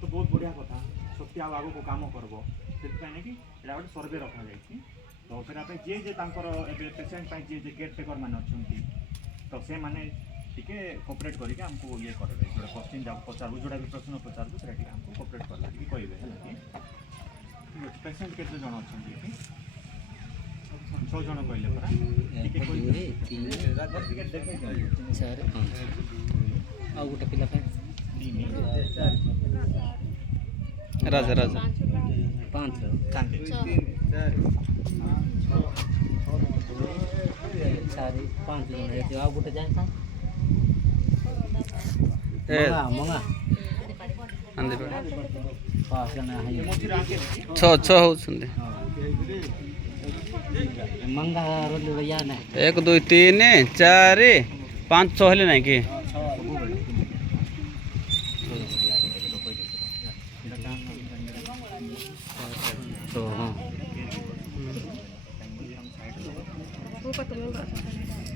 तो बहुत बढ़िया कथा सत्य आग को काम करब से कि गोटे सर्वे रखा जाए तो से जे पेसेंट जे केयर टेकर मैंने अच्छा तो से मैंने टिके कोऑपरेट करके हमको ये करेंगे जो क्वेश्चन जब पचारू जोड़ा भी प्रश्न पचारू से हमको कोऑपरेट करला कि कहे है पेसेंट के जन अच्छा 6 जन कहले परा टिके चार पाँच आउ गोटे पिला राजा राजा पाँच चार पाँच जन है आउ गोटे जाए मंगा पाँच जन छः छः होउछन्ते मंगा या ना 1 2 3 4 5 6 हेले ना कि तो हाँ वो